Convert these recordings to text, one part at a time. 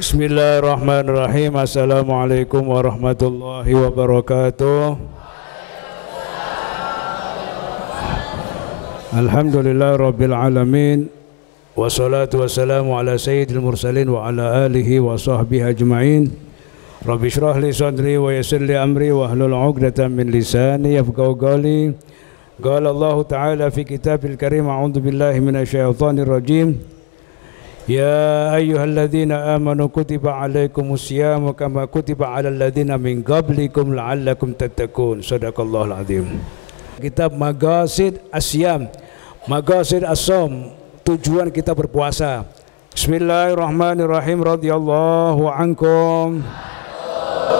Bismillahirrahmanirrahim. Assalamualaikum warahmatullahi wabarakatuh. Alhamdulillah rabbil alamin. Wassalatu wassalamu ala sayyidil mursalin wa ala alihi wa sahbihi ajma'in. Rabbi shrah li sadri wa yassir li amri wa hlul 'uqdatam min lisani yafqahu qawli. Qala Allah Ta'ala fi kitabil karim, a'udzu billahi minasyaitonir rajim. Ya ayyuhalladzina amanu kutiba alaikumus syiyamu kama kutiba alal ladzina min qablikum la'allakum tattaqun. Shadaqallahul azim. Kitab Maqasid Asyam, Maqasid As-Shaum, tujuan kita berpuasa. Bismillahirrahmanirrahim. Radhiyallahu ankum.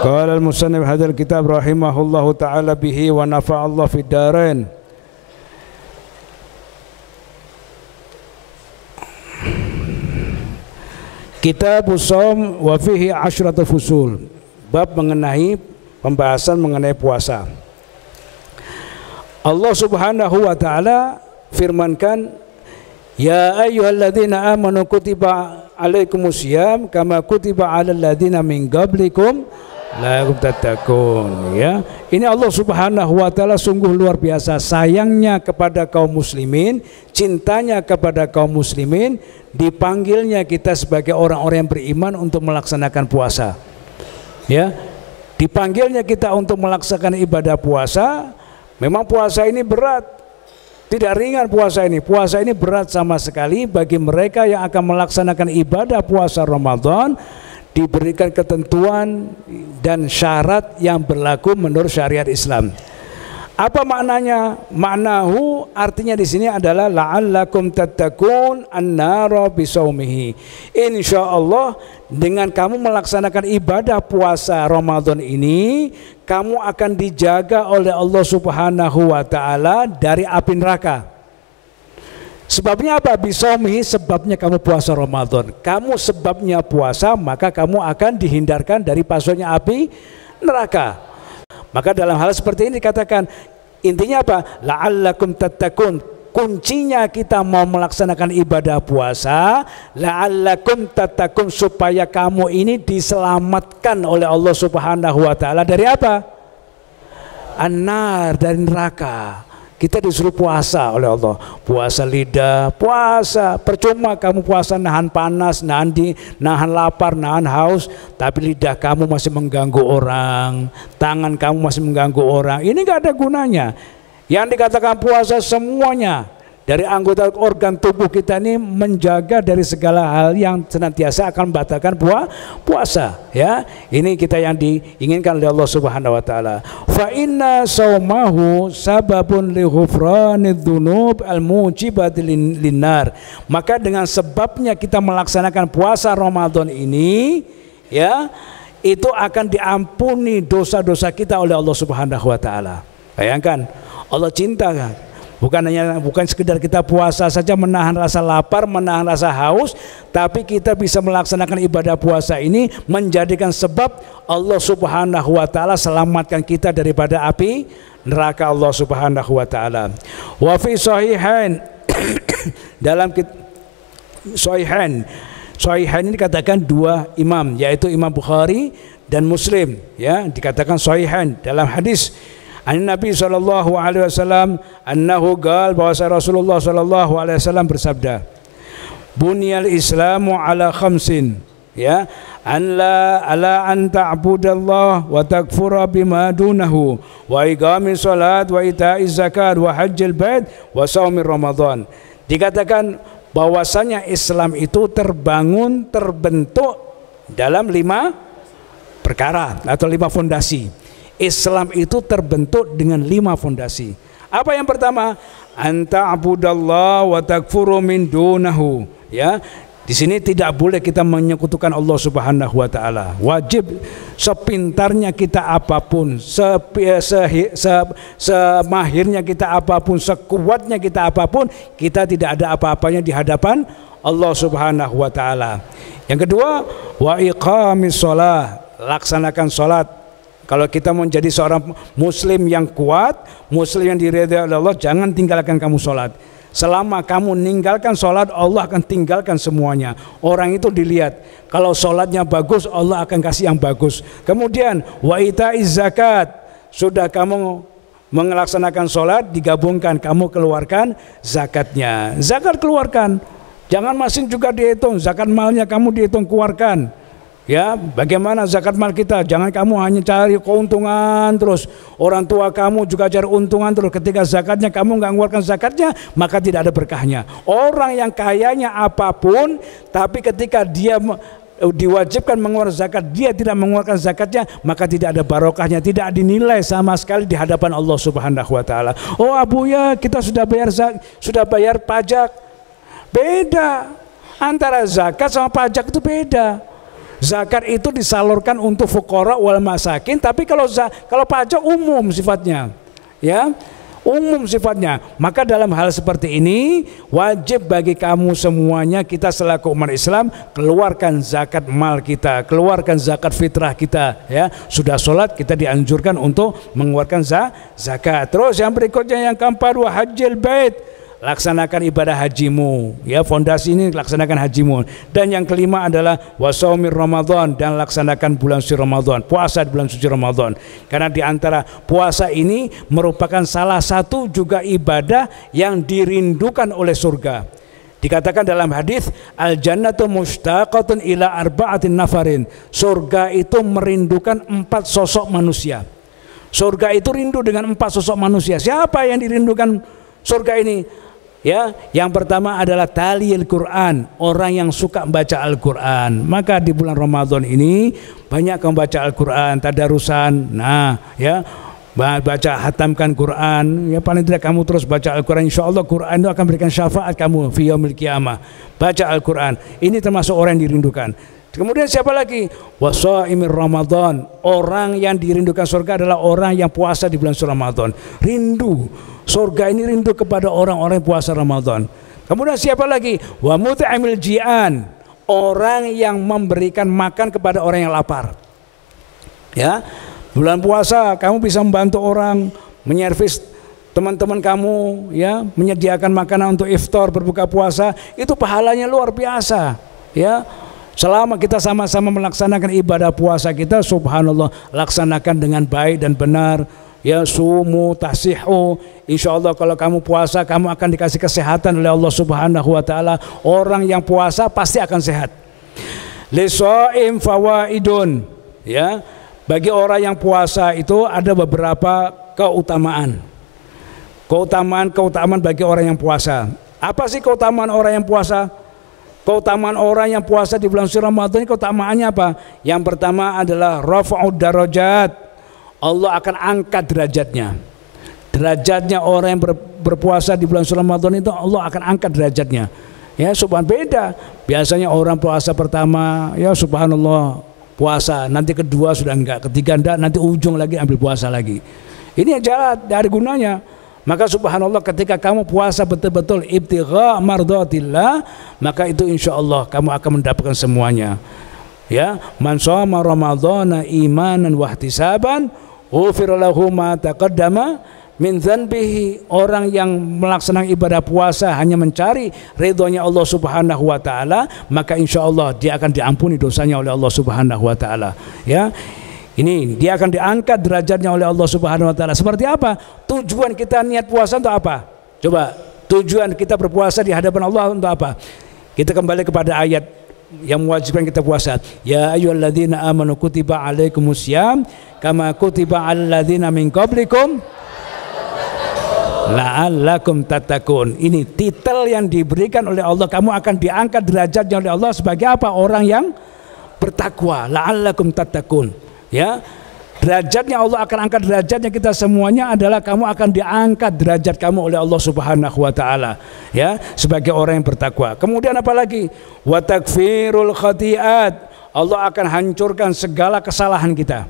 Qala al-musannif hadzal kitab rahimahullahu ta'ala bihi wa nafa'allahu fid darain. Kitab Shaum wa fihi asyratu fusul. Bab mengenai pembahasan mengenai puasa. Allah Subhanahu wa taala firmankan, ya ayyuhalladzina amanu kutiba alaikumus syiyam kama kutiba alal ladzina min qablikum la'allakum tattaqun. Ya, ini Allah Subhanahu wa taala sungguh luar biasa sayangnya kepada kaum muslimin, cintanya kepada kaum muslimin, dipanggilnya kita sebagai orang-orang yang beriman untuk melaksanakan puasa. Ya, dipanggilnya kita untuk melaksanakan ibadah puasa. Memang puasa ini berat, tidak ringan puasa ini. Puasa ini berat sama sekali bagi mereka yang akan melaksanakan ibadah puasa Ramadan. Diberikan ketentuan dan syarat yang berlaku menurut syariat Islam. Apa maknanya? Maknahu artinya di sini adalah la'allakum tattaqun an-nara bisaumihi. Insyaallah dengan kamu melaksanakan ibadah puasa Ramadan ini, kamu akan dijaga oleh Allah Subhanahu wa taala dari api neraka. Sebabnya apa? Bisaumihi, sebabnya kamu puasa Ramadan. Kamu sebabnya puasa, maka kamu akan dihindarkan dari pasonya api neraka. Maka dalam hal seperti ini dikatakan, intinya apa? La'allakum tattaqun. Kuncinya kita mau melaksanakan ibadah puasa, la'allakum tattaqun, supaya kamu ini diselamatkan oleh Allah Subhanahu wa taala dari apa? An-nar, dari neraka. Kita disuruh puasa oleh Allah. Puasa lidah, puasa. Percuma kamu puasa nahan panas, nahan lapar, nahan haus, tapi lidah kamu masih mengganggu orang, tangan kamu masih mengganggu orang. Ini gak ada gunanya. Yang dikatakan puasa semuanya dari anggota organ tubuh kita ini menjaga dari segala hal yang senantiasa akan membatalkan puasa. Ya, ini kita yang diinginkan oleh Allah Subhanahu wa taala. Fa inna saumahu sababun li ghufranidz dzunub al-mujibati linnar. Maka dengan sebabnya kita melaksanakan puasa Ramadan ini, ya, itu akan diampuni dosa-dosa kita oleh Allah Subhanahu wa taala. Bayangkan, Allah cinta kan? Bukan sekedar kita puasa saja menahan rasa lapar, menahan rasa haus, tapi kita bisa melaksanakan ibadah puasa ini menjadikan sebab Allah Subhanahu wa taala selamatkan kita daripada api neraka Allah Subhanahu wa taala. Wa fi sahihain dalam sahihain ini dikatakan dua imam, yaitu Imam Bukhari dan Muslim, ya, dikatakan sahihain dalam hadis Nabi sallallahu alaihi wasallam annahu qala, bahwa Rasulullah sallallahu alaihi wasallam bersabda, bunyal islamu ala khamsin, ya, ala an ta'budallah wa takfura bima dunahu wa iqamis salat wa ita'iz zakat wa hajjil bait wa shaumir ramadan. Dikatakan bahwasanya Islam itu terbentuk dalam 5 perkara atau 5 fondasi. Islam itu terbentuk dengan 5 fondasi. Apa yang pertama? Anta abudallah wa takfuru min dunahu. Ya, di sini tidak boleh kita menyekutukan Allah Subhanahu wa taala. Wajib sepintarnya kita apapun, semahirnya kita apapun, sekuatnya kita apapun, kita tidak ada apa-apanya di hadapan Allah Subhanahu wa taala. Yang kedua, wa iqamis shalah, laksanakan salat. Kalau kita mau menjadi seorang muslim yang kuat, muslim yang diridhai oleh Allah, jangan tinggalkan kamu sholat. Selama kamu meninggalkan sholat, Allah akan tinggalkan semuanya. Orang itu dilihat, kalau sholatnya bagus, Allah akan kasih yang bagus. Kemudian wa itaiz zakat, sudah kamu melaksanakan sholat, digabungkan, kamu keluarkan zakatnya. Zakat keluarkan, jangan masing juga dihitung, zakat malnya kamu dihitung, keluarkan. Ya, bagaimana zakat mal kita? Jangan kamu hanya cari keuntungan terus. Orang tua kamu juga cari untungan terus. Ketika zakatnya kamu nggak mengeluarkan zakatnya, maka tidak ada berkahnya. Orang yang kayanya apapun, tapi ketika dia diwajibkan mengeluarkan zakat, dia tidak mengeluarkan zakatnya, maka tidak ada barokahnya, tidak dinilai sama sekali di hadapan Allah Subhanahu wa taala. Oh Abuya, kita sudah bayar pajak. Beda. Antara zakat sama pajak itu beda. Zakat itu disalurkan untuk fuqara wal masakin, tapi kalau pajak umum sifatnya, ya, umum sifatnya. Maka dalam hal seperti ini wajib bagi kamu semuanya, kita selaku umat Islam, keluarkan zakat mal kita, keluarkan zakat fitrah kita. Ya, sudah sholat kita dianjurkan untuk mengeluarkan zakat. Terus yang berikutnya yang keempat, wa hajjil bait, laksanakan ibadah hajimu, ya, fondasi ini laksanakan hajimu. Dan yang kelima adalah wasaumir Ramadan, dan laksanakan bulan suci Ramadan, puasa di bulan suci Ramadan. Karena di antara puasa ini merupakan salah satu juga ibadah yang dirindukan oleh surga. Dikatakan dalam hadis, al jannatu mushtaqatun ila arba'atin nafarin, surga itu merindukan 4 sosok manusia. Surga itu rindu dengan 4 sosok manusia. Siapa yang dirindukan surga ini? Ya, yang pertama adalah taliyil Quran, orang yang suka membaca Al-Quran. Maka di bulan Ramadan ini banyak membaca Al-Quran, tadarusan. Nah, ya, baca, hatamkan Quran. Ya, paling tidak kamu terus baca Al-Quran. Insya Allah Quran itu akan berikan syafaat kamu fi yaumil qiyamah. Baca Al-Quran. Ini termasuk orang yang dirindukan. Kemudian siapa lagi? Wasaimir Ramadan, orang yang dirindukan surga adalah orang yang puasa di bulan Ramadan. Rindu. Surga ini rindu kepada orang-orang puasa Ramadan. Kemudian siapa lagi? Wa mut'imil ji'an, orang yang memberikan makan kepada orang yang lapar. Ya, bulan puasa kamu bisa membantu orang, menyervis teman-teman kamu, ya, menyediakan makanan untuk iftar berbuka puasa, itu pahalanya luar biasa. Ya, selama kita sama-sama melaksanakan ibadah puasa kita, subhanallah, laksanakan dengan baik dan benar. Ya, sumu tahsihu, insya Allah kalau kamu puasa kamu akan dikasih kesehatan oleh Allah Subhanahu wa taala. Orang yang puasa pasti akan sehat. Lisaim fawaidun, ya, bagi orang yang puasa itu ada beberapa keutamaan bagi orang yang puasa. Apa sih keutamaan orang yang puasa? Keutamaan orang yang puasa di bulan suci Ramadan, keutamaannya apa? Yang pertama adalah rafa'ud darajat, Allah akan angkat derajatnya. Derajatnya orang yang berpuasa di bulan Ramadan itu Allah akan angkat derajatnya. Ya, subhanallah, beda. Biasanya orang puasa pertama, ya subhanallah, puasa, nanti kedua sudah enggak, ketiga enggak, nanti ujung lagi ambil puasa lagi. Ini yang jahat, dari gunanya. Maka subhanallah, ketika kamu puasa betul-betul ibtigha mardatillah, maka itu insya Allah kamu akan mendapatkan semuanya. Ya, man shoma ramadhana imanan wa ihtisaban ghufira lahu ma taqaddama min dzanbihi, orang yang melaksanakan ibadah puasa hanya mencari ridhonya Allah Subhanahu wa taala, maka insya Allah dia akan diampuni dosanya oleh Allah Subhanahu wa taala. Ya, ini dia akan diangkat derajatnya oleh Allah Subhanahu wa taala. Seperti apa? Tujuan kita niat puasa untuk apa? Coba, tujuan kita berpuasa di hadapan Allah untuk apa? Kita kembali kepada ayat yang mewajibkan kita puasa. Ya ayyuhalladzina amanu kutiba alaikumusiyam kama kutiba alal ladzina min qablikum la'allakum tattaqun. Ini titel yang diberikan oleh Allah. Kamu akan diangkat derajatnya oleh Allah sebagai apa? Orang yang bertakwa. La'allakum tattaqun. Ya, derajatnya Allah akan angkat derajatnya kita semuanya adalah kamu akan diangkat derajat kamu oleh Allah Subhanahu wa taala, ya, sebagai orang yang bertakwa. Kemudian apa lagi? Wa takfirul khati'at, Allah akan hancurkan segala kesalahan kita.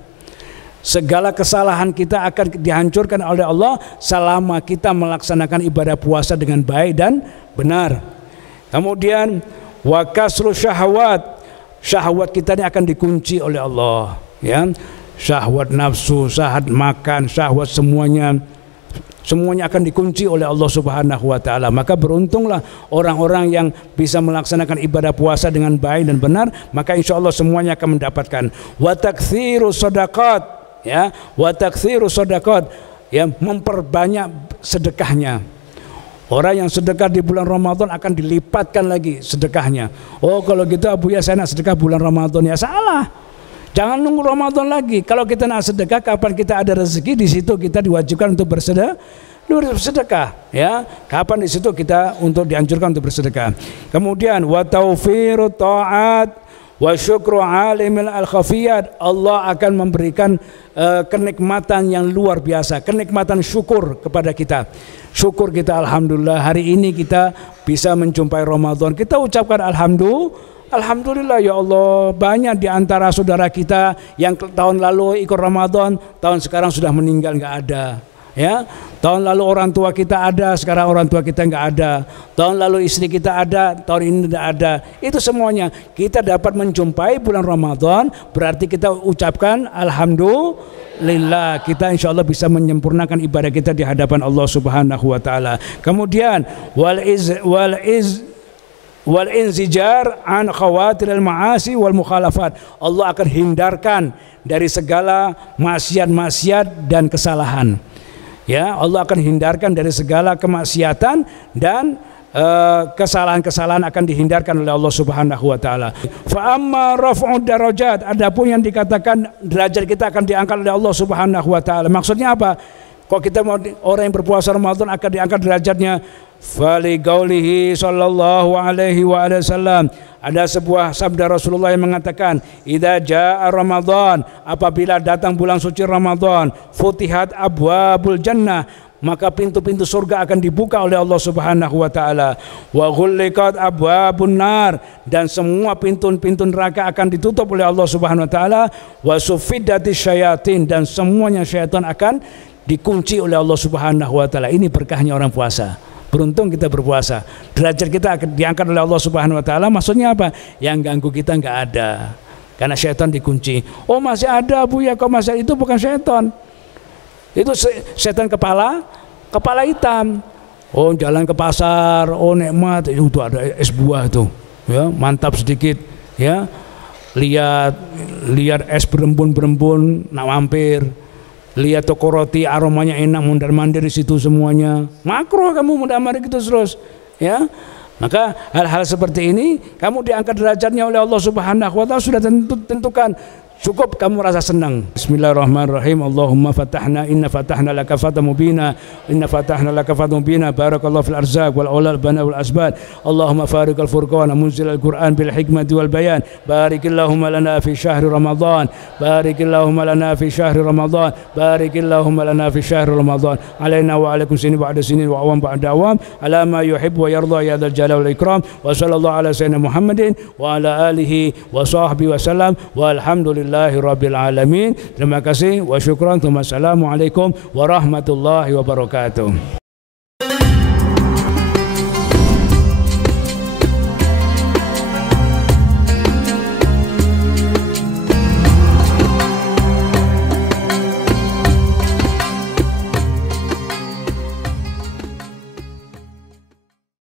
Segala kesalahan kita akan dihancurkan oleh Allah selama kita melaksanakan ibadah puasa dengan baik dan benar. Kemudian wa kasru syahwat, syahwat kita ini akan dikunci oleh Allah, ya. Syahwat nafsu, syahwat makan, syahwat semuanya semuanya akan dikunci oleh Allah Subhanahu wa taala. Maka beruntunglah orang-orang yang bisa melaksanakan ibadah puasa dengan baik dan benar, maka insya Allah semuanya akan mendapatkan. Wa takthiru shadaqat, ya, wa takthiru shadaqat, ya, memperbanyak sedekahnya. Orang yang sedekah di bulan Ramadan akan dilipatkan lagi sedekahnya. Oh, kalau gitu Abu ya saya nak sedekah bulan Ramadan, ya salah. Jangan nunggu Ramadan lagi. Kalau kita nak sedekah, kapan kita ada rezeki, di situ kita diwajibkan untuk bersedekah, ya. Kapan di situ kita untuk dianjurkan untuk bersedekah. Kemudian wa taufiru ta'at wa syukru alimil al-khafiyat. Allah akan memberikan kenikmatan yang luar biasa, kenikmatan syukur kepada kita. Syukur kita, alhamdulillah hari ini kita bisa menjumpai Ramadan. Kita ucapkan Alhamdulillah ya Allah, banyak di antara saudara kita yang tahun lalu ikut Ramadan, tahun sekarang sudah meninggal, nggak ada. Ya, tahun lalu orang tua kita ada, sekarang orang tua kita nggak ada. Tahun lalu istri kita ada, tahun ini tidak ada. Itu semuanya kita dapat menjumpai bulan Ramadan, berarti kita ucapkan alhamdulillah. Kita insya Allah bisa menyempurnakan ibadah kita di hadapan Allah Subhanahu wa taala. Kemudian wal inzijar an khawatiril ma'asi wal mukhalafat. Allah akan hindarkan dari segala maksiat-maksiat dan kesalahan. Ya, Allah akan hindarkan dari segala kemaksiatan dan kesalahan-kesalahan akan dihindarkan oleh Allah Subhanahu wa taala. Fa amma raf'ud darajat, adapun yang dikatakan derajat kita akan diangkat oleh Allah Subhanahu wa taala. Maksudnya apa? Kok kita mau orang yang berpuasa Ramadan akan diangkat derajatnya? Fali qaulihi sallallahu alaihi wa sallam, ada sebuah sabda Rasulullah yang mengatakan, idza jaa Ramadan, apabila datang bulan suci Ramadan, futihat abwabul jannah, maka pintu-pintu surga akan dibuka oleh Allah Subhanahu wa taala. Wa ghulliqat abwabun nar, dan semua pintu-pintu neraka akan ditutup oleh Allah Subhanahu wa taala. Wa suffidatis syayatin, dan semuanya syaitan akan dikunci oleh Allah Subhanahu wa taala. Ini berkahnya orang puasa. Beruntung kita berpuasa, derajat kita akan diangkat oleh Allah Subhanahu wa taala. Maksudnya apa? Yang ganggu kita nggak ada, karena syaitan dikunci. Oh masih ada Bu ya, kok masih, itu bukan syaitan, itu syaitan kepala hitam. Oh jalan ke pasar, oh nikmat, itu ada es buah itu, ya mantap sedikit, ya lihat es berembun nak mampir. Lihat toko roti aromanya enak, mondar-mandir di situ semuanya. Makruh kamu mondar-mandir gitu terus, ya. Maka hal-hal seperti ini kamu diangkat derajatnya oleh Allah Subhanahu wa taala, sudah tentukan. Cukup kamu rasa senang. Bismillahirrahmanirrahim. Allahumma fatahna, inna fatahna laka fatan mubina, inna fatahna laka fatan mubina. Barakallahu fil arzaq wal aulad bana wal asbad. Allahumma fariqal furqan, munzil al-Qur'an bil hikmati wal bayan. Barikillahumma lana fi syahri Ramadan. Barikillahumma lana fi syahri Ramadan. Barikillahumma lana fi syahri Ramadan. Alaina wa alaikum sinin ba'da sinin wa awam ba'da awam. Ala ma yuhibbu wa yarda ya dzal jalali wal ikram. Wa sallallahu ala sayyidina Muhammadin wa ala alihi wa sahbihi wa sallam. Walhamdulillah Rabbil alamin. Terima kasih wa syukran. Wassalamualaikum warahmatullahi wabarakatuh.